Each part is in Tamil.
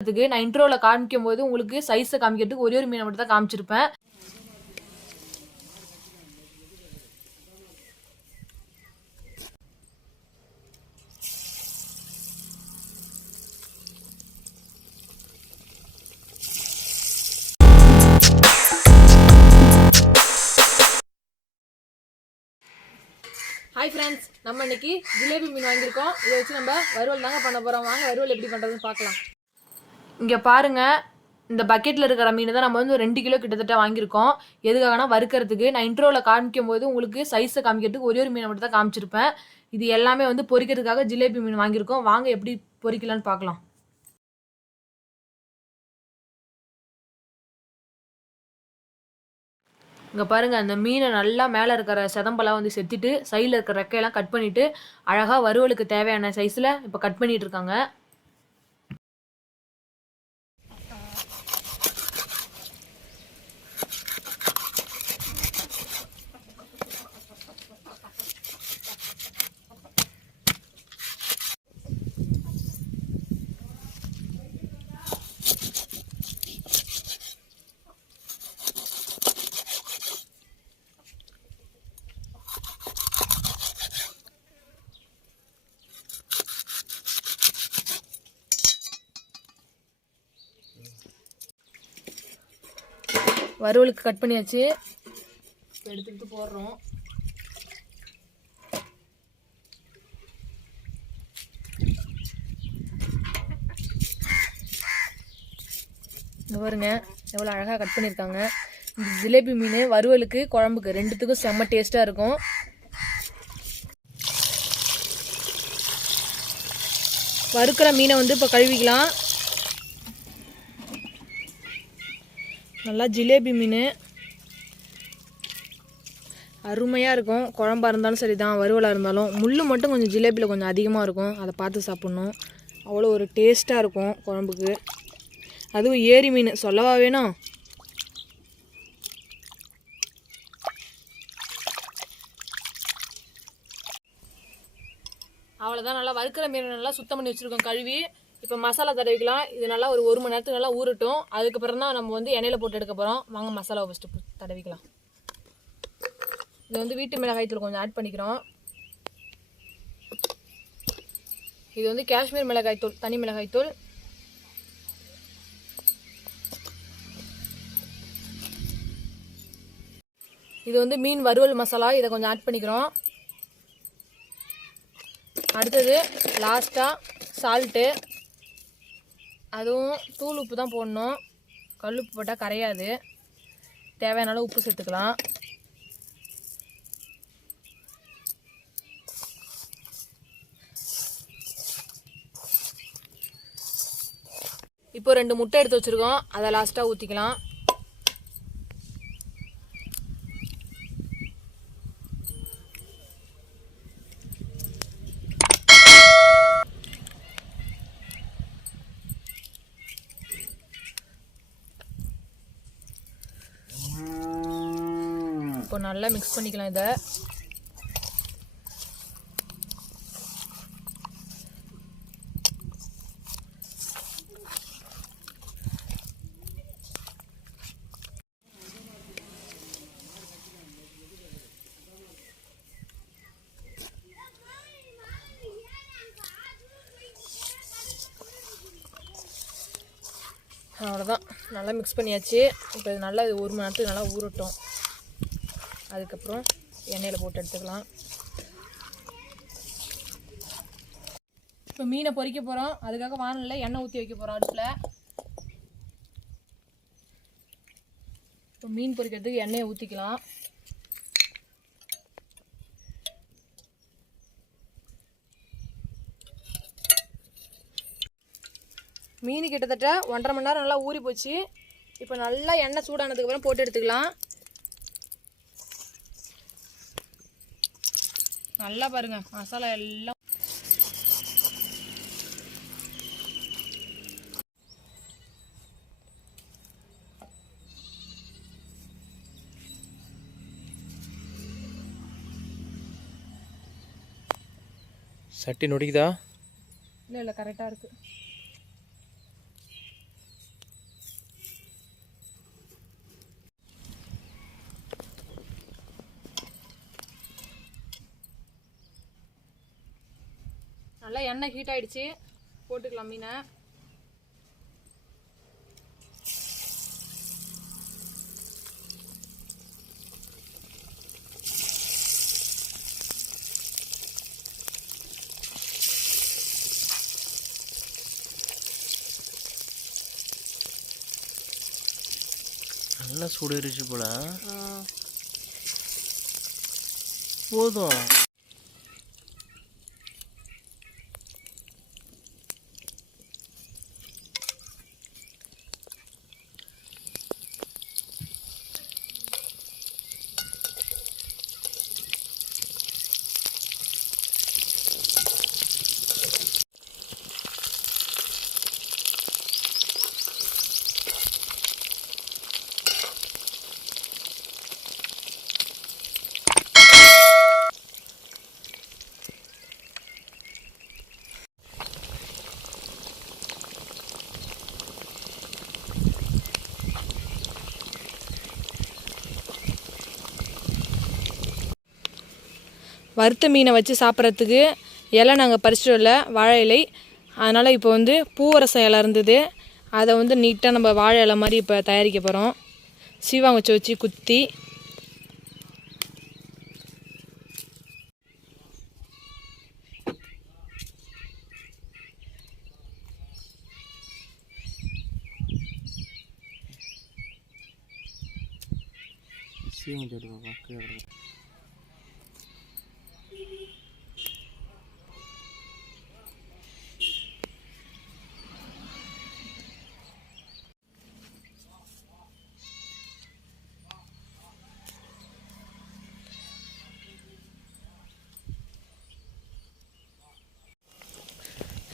நான் இன்ட்ரோவில் காமிக்கும் போது உங்களுக்கு சைஸை காமிக்கிறதுக்கு ஒரே ஒரு மீனை மட்டும் தான் காமிச்சிருப்பேன். ஹாய் ஃப்ரெண்ட்ஸ், நம்ம இன்னைக்கு ஜிலேபி மீன் வாங்கியிருக்கோம். இதை வச்சு நம்ம வறுவல் தாங்க பண்ண போகிறோம். வாங்க வறுவல் எப்படி பண்ணுறதுன்னு பார்க்கலாம். இங்கே பாருங்கள், இந்த பக்கெட்டில் இருக்கிற மீன் தான் நம்ம வந்து 2 கிலோ கிட்டத்தட்ட வாங்கியிருக்கோம். எதுக்காகனா வறுக்கிறதுக்கு. நான் இன்ட்ரோவில் காமிக்கும் போது உங்களுக்கு சைஸை காமிக்கிறதுக்கு ஒரே ஒரு மீனை மட்டும் தான் காமிச்சிருப்பேன். இது எல்லாமே வந்து பொரிக்கிறதுக்காக ஜிலேபி மீன் வாங்கியிருக்கோம். வாங்க எப்படி பொரிக்கலான்னு பார்க்கலாம். இங்கே பாருங்கள், அந்த மீனை நல்லா மேலே இருக்கிற செதம்பெல்லாம் வந்து செத்திட்டு சைடில் இருக்கிற ரெக்கையெல்லாம் கட் பண்ணிவிட்டு அழகாக வறுவலுக்கு தேவையான சைஸில் இப்போ கட் பண்ணிகிட்டு இருக்காங்க. வறுவலுக்கு கட் பண்ணியாச்சு. எடுத்துக்கிட்டு போடுறோம். இங்கே பாருங்க எவ்வளோ அழகாக கட் பண்ணியிருக்காங்க. இந்த ஜிலேபி மீன் வறுவலுக்கு குழம்புக்கு ரெண்டுத்துக்கும் செம்ம டேஸ்ட்டாக இருக்கும். வறுக்கிற மீனை வந்து இப்போ கழுவிக்கலாம். நல்லா ஜிலேபி மீன் அருமையாக இருக்கும். குழம்பா இருந்தாலும் சரி தான், வறுவலாக இருந்தாலும். முள் மட்டும் கொஞ்சம் ஜிலேபியில் கொஞ்சம் அதிகமாக இருக்கும், அதை பார்த்து சாப்பிட்ணும். அவ்வளோ ஒரு டேஸ்ட்டாக இருக்கும் குழம்புக்கு. அதுவும் ஏரி மீன் சொல்லவா வேணும். அவ்வளோதான், நல்லா வறுக்கிற மீன் நல்லா சுத்தம் பண்ணி வச்சுருக்கோம் கழுவி. இப்போ மசாலா தடவிக்கலாம். இது நல்லா ஒரு மணி நேரத்துக்கு நல்லா ஊறட்டும். அதுக்கப்புறம் தான் நம்ம வந்து எண்ணெயில் போட்டு எடுக்க போகிறோம். வாங்க மசாலாவை ஃபஸ்ட்டு தடவிக்கலாம். இது வந்து வீட்டு மிளகாய் தூள் கொஞ்சம் ஆட் பண்ணிக்கிறோம். இது வந்து காஷ்மீர் மிளகாய் தூள், தனி மிளகாய் தூள். இது வந்து மீன் வறுவல் மசாலா, இதை கொஞ்சம் ஆட் பண்ணிக்கிறோம். அடுத்தது லாஸ்ட்டாக சால்ட்டு, அதுவும் தூள் உப்பு தான் போடணும். கல் உப்பு போட்டால் கரையாது. தேவையான அளவு உப்பு சேர்த்துக்கலாம். இப்போ 2 முட்டை எடுத்து வச்சுருக்கோம், அதை லாஸ்ட்டாக ஊற்றிக்கலாம். இப்போ நல்லா மிக்ஸ் பண்ணிக்கலாம். இதை அவ்வளோதான், நல்லா மிக்ஸ் பண்ணியாச்சு. இப்போ இது நல்லா 1 மணி நேரத்துக்கு நல்லா ஊறட்டும். அதுக்கப்புறம் எண்ணெயில் போட்டு எடுத்துக்கலாம். இப்போ மீனை பொரிக்க போகிறோம். அதுக்காக வானலில் எண்ணெய் ஊற்றி வைக்க போகிறோம் அடுப்பில். இப்போ மீன் பொரிக்கிறதுக்கு எண்ணெயை ஊற்றிக்கலாம். மீன் கிட்டத்தட்ட 1.5 மணி நேரம் நல்லா ஊறி போச்சு. இப்போ நல்லா எண்ணெய் சூடானதுக்கப்புறம் போட்டு எடுத்துக்கலாம். நல்லா பாருங்கள் மசாலா எல்லாம் சட்டி நொடிக்குதா? இல்லை கரெக்டாக இருக்குது. நல்லா எண்ணெய் ஹீட் ஆகிடுச்சு, போட்டுக்கலாம் மீனை. நல்லா சுடுச்சு போல. போதும். வறுத்த மீனை வச்சு சாப்பிட்றதுக்கு இலை நாங்கள் பறிச்சிட்டு வரல, வாழை இலை. அதனால் இப்போ வந்து பூவரசம் இலை இருந்தது, அதை வந்து நீட்டாக நம்ம வாழை இலை மாதிரி இப்போ தயாரிக்க போகிறோம். சீவாங்குச்சி வச்சு குத்தி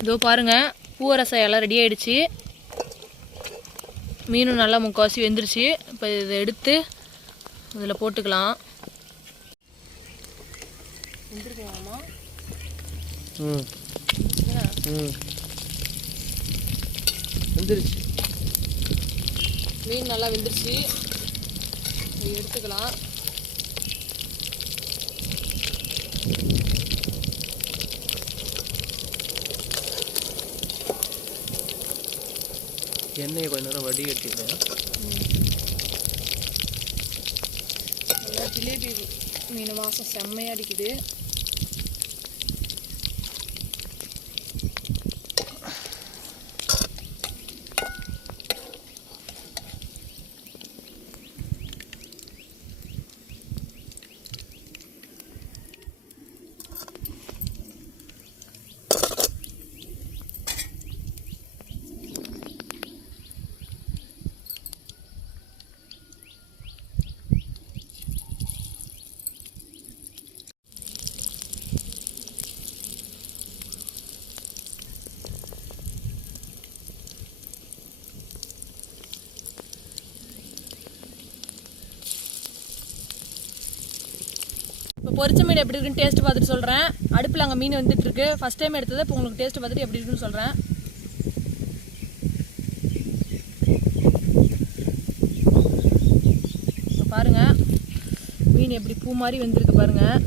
இதோ பாருங்கள், பூவரசம் எல்லாம் ரெடி ஆகிடுச்சு. மீனும் நல்லா முக்கால்வாசி வெந்துருச்சு. இப்போ இதை எடுத்து இதில் போட்டுக்கலாம். வெந்துருக்கலாமா? வெந்துருச்சு. மீன் நல்லா வெந்துருச்சு, எடுத்துக்கலாம். எண்ணெயை கொஞ்ச நேரம் வடிகட்டிட்டேன். நல்லா ஜிலேபி மீன் வாசம் செம்மையாக அடிக்குது. இப்போ பொரிச்ச மீன் எப்படி இருக்குன்னு டேஸ்ட் பார்த்துட்டு சொல்கிறேன். அடுப்பில் அங்கே மீன் வந்துட்டுருக்கு. ஃபஸ்ட் டைம் எடுத்தது. இப்போ உங்களுக்கு டேஸ்ட் பார்த்துட்டு எப்படி இருக்குன்னு சொல்கிறேன். இப்போ பாருங்கள், மீன் எப்படி பூ மாதிரி வெந்திருக்கு பாருங்கள்.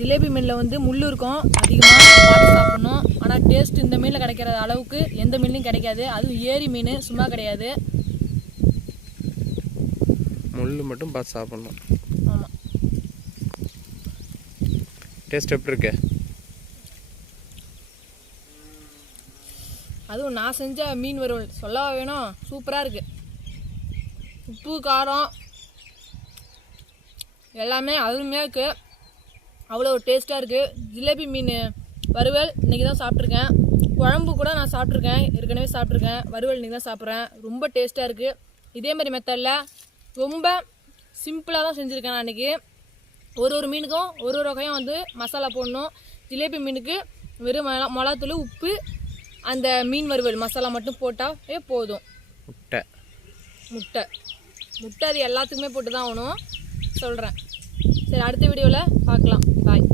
ஜிலேபி மீனில் வந்து முள் இருக்கும், அதிகமாக பார்த்து சாப்பிட்ணும். ஆனால் டேஸ்ட் இந்த மீனில் கிடைக்கிற அளவுக்கு எந்த மீன்லையும் கிடைக்காது. அதுவும் ஏரி மீன் சும்மா கிடையாது. முள் மட்டும் பார்த்து சாப்பிட்ணும். ஆமாம். டேஸ்ட் எப்படி இருக்கு? அதுவும் நான் செஞ்ச மீன் வறுவல் சொல்லவா வேணும், சூப்பராக இருக்குது. உப்பு காரம் எல்லாமே அருமையாக இருக்குது, அவ்வளோ டேஸ்ட்டாக இருக்குது. ஜிலேபி மீன் வறுவல் இன்றைக்கி தான் சாப்பிட்ருக்கேன். குழம்பு கூட நான் சாப்பிட்ருக்கேன், ஏற்கனவே சாப்பிட்ருக்கேன். வறுவல் இன்றைக்கி தான் சாப்பிட்றேன். ரொம்ப டேஸ்ட்டாக இருக்குது. இதே மாதிரி மெத்தடில் ரொம்ப சிம்பிளாக தான் செஞ்சுருக்கேன் நான் இன்றைக்கி. ஒரு மீனுக்கும் ஒரு வகையும் வந்து மசாலா போடணும். ஜிலேபி மீனுக்கு வெறும் மிளகாத்தூள், உப்பு, அந்த மீன் வறுவல் மசாலா மட்டும் போட்டால் போதும். முட்டை அது எல்லாத்துக்குமே போட்டு தான் ஆகணும் சொல்கிறேன். சரி, அடுத்த வீடியோவில் பார்க்கலாம். பாய்.